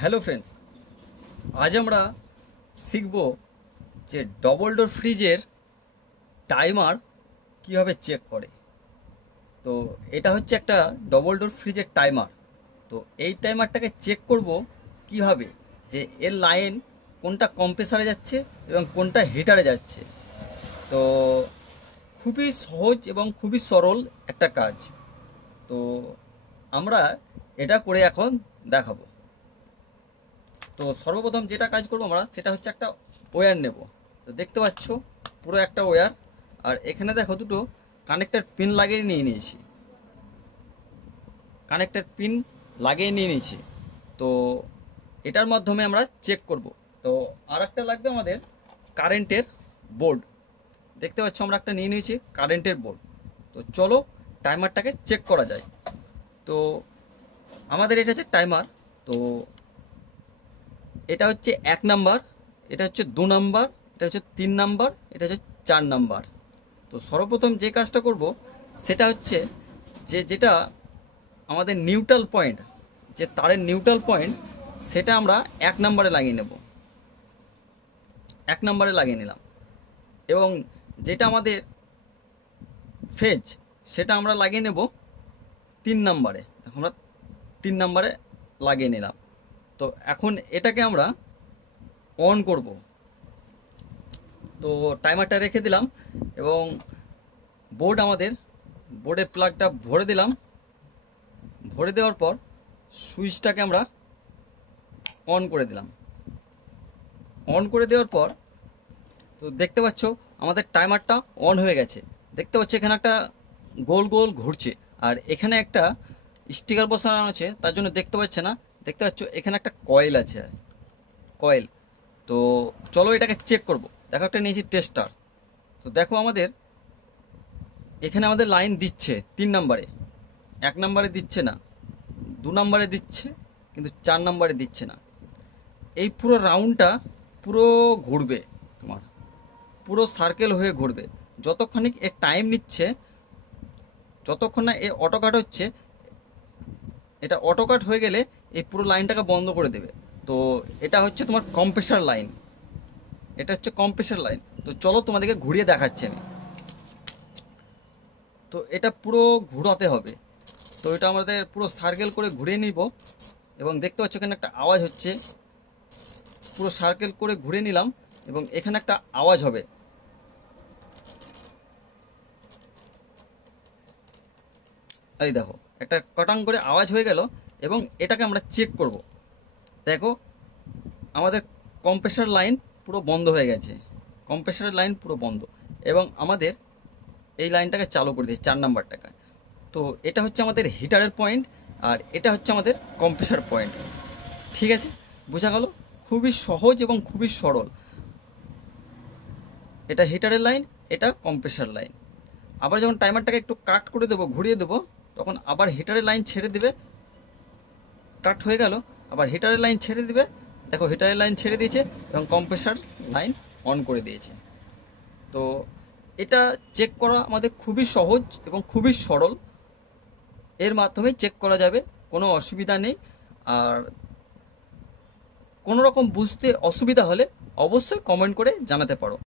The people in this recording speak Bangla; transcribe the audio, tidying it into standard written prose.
হ্যালো ফ্রেন্ডস, আজ আমরা শিখব যে ডবল ডোর ফ্রিজের টাইমার কীভাবে চেক করে। তো এটা হচ্ছে একটা ডবল ডোর ফ্রিজের টাইমার। তো এই টাইমারটাকে চেক করব কিভাবে, যে এর লাইন কোনটা কম্প্রেসারে যাচ্ছে এবং কোনটা হিটারে যাচ্ছে। তো খুবই সহজ এবং খুবই সরল একটা কাজ। তো আমরা এটা করে এখন দেখাবো। তো সর্বপ্রথম যেটা কাজ করবো আমরা, সেটা হচ্ছে একটা ওয়্যার নেব। তো দেখতে পাচ্ছ পুরো একটা ওয়্যার, আর এখানে দেখো দুটো কানেক্টর পিন লাগিয়ে নিয়েছি। কানেক্টর পিন লাগিয়ে নিয়েছি। তো এটার মাধ্যমে আমরা চেক করব। তো আর একটা লাগবে আমাদের কারেন্টের বোর্ড। দেখতে পাচ্ছ আমরা একটা নিয়ে নিয়েছি কারেন্টের বোর্ড। তো চলো টাইমারটাকে চেক করা যায়। তো আমাদের এটা হচ্ছে টাইমার। তো এটা হচ্ছে 1 নাম্বার, এটা হচ্ছে 2 নাম্বার, এটা হচ্ছে 3 নাম্বার, এটা হচ্ছে 4 নাম্বার। তো সর্বপ্রথম যে কাজটা করব সেটা হচ্ছে যেটা আমাদের নিউট্রাল পয়েন্ট, যে তারের নিউট্রাল পয়েন্ট, সেটা আমরা 1 নাম্বারে লাগিয়ে নেব। 1 নাম্বারে লাগিয়ে নিলাম। এবং যেটা আমাদের ফেজ, সেটা আমরা লাগিয়ে নেব 3 নাম্বারে। আমরা 3 নাম্বারে লাগিয়ে নিলাম। তো এখন এটাকে আমরা অন করব। তো টাইমারটা রেখে দিলাম এবং বোর্ডের প্লাগটা ভরে দিলাম। ভরে দেওয়ার পর সুইচটাকে আমরা অন করে দিলাম। অন করে দেওয়ার পর তো দেখতে পাচ্ছ আমাদের টাইমারটা অন হয়ে গেছে। দেখতে পাচ্ছ এখানে একটা গোল গোল ঘুরছে, আর এখানে একটা স্টিকার বসানো আছে, তার জন্য দেখতে পাচ্ছে না। দেখতে পাচ্ছ এখানে একটা কয়েল আছে, কয়েল। তো চলো এটাকে চেক করব। দেখো একটা নিয়েছি টেস্টার। তো দেখো এখানে আমাদের লাইন দিচ্ছে 3 নাম্বারে, 1 নাম্বারে দিচ্ছে না, 2 নাম্বারে দিচ্ছে, কিন্তু 4 নাম্বারে দিচ্ছে না। এই পুরো রাউন্ডটা পুরো ঘুরবে, তোমার পুরো সার্কেল হয়ে ঘুরবে। যতক্ষণিক এ টাইম নিচ্ছে, যতক্ষণ না এ অটো কাট হচ্ছে, এটা অটো কাট হয়ে গেলে এই পুরো লাইনটাকে বন্ধ করে দেবে। তো এটা হচ্ছে তোমার কম্প্রেসার লাইন। এটা হচ্ছে কম্প্রেসার লাইন। তো চলো তোমাদেরকে ঘুরিয়ে দেখাচ্ছি আমি। তো এটা পুরো ঘোরাতে হবে। তো এটা আমাদের পুরো সার্কেল করে ঘুরিয়ে নিব। এবং দেখতে পাচ্ছ এখানে একটা আওয়াজ হচ্ছে। পুরো সার্কেল করে ঘুরে নিলাম এবং এখানে একটা আওয়াজ হবে। এই দেখো একটা কটাং করে আওয়াজ হয়ে গেল। এবং এটাকে আমরা চেক করব। দেখো আমাদের কম্প্রেসার লাইন পুরো বন্ধ হয়ে গেছে। কম্প্রেসারের লাইন পুরো বন্ধ। এবং আমাদের এই লাইনটাকে চালু করে দিয়েছে 4 নাম্বারটাকে। তো এটা হচ্ছে আমাদের হিটারের পয়েন্ট, আর এটা হচ্ছে আমাদের কম্প্রেসার পয়েন্ট। ঠিক আছে, বোঝা গেল? খুবই সহজ এবং খুবই সরল। এটা হিটারের লাইন, এটা কম্প্রেসার লাইন। আবার যখন টাইমারটাকে একটু কাট করে দেবো, ঘুরিয়ে দেবো, তখন আবার হিটারের লাইন ছেড়ে দিবে। কাট হয়ে গেল, আবার হিটারের লাইন ছেড়ে দিবে। দেখো হিটারের লাইন ছেড়ে দিয়েছে এবং কম্প্রেসার লাইন অন করে দিয়েছে। তো এটা চেক করা আমাদের খুবই সহজ এবং খুবই সরল। এর মাধ্যমে চেক করা যাবে, কোনো অসুবিধা নেই। আর কোনো রকম বুঝতে অসুবিধা হলে অবশ্যই কমেন্ট করে জানাতে পারো।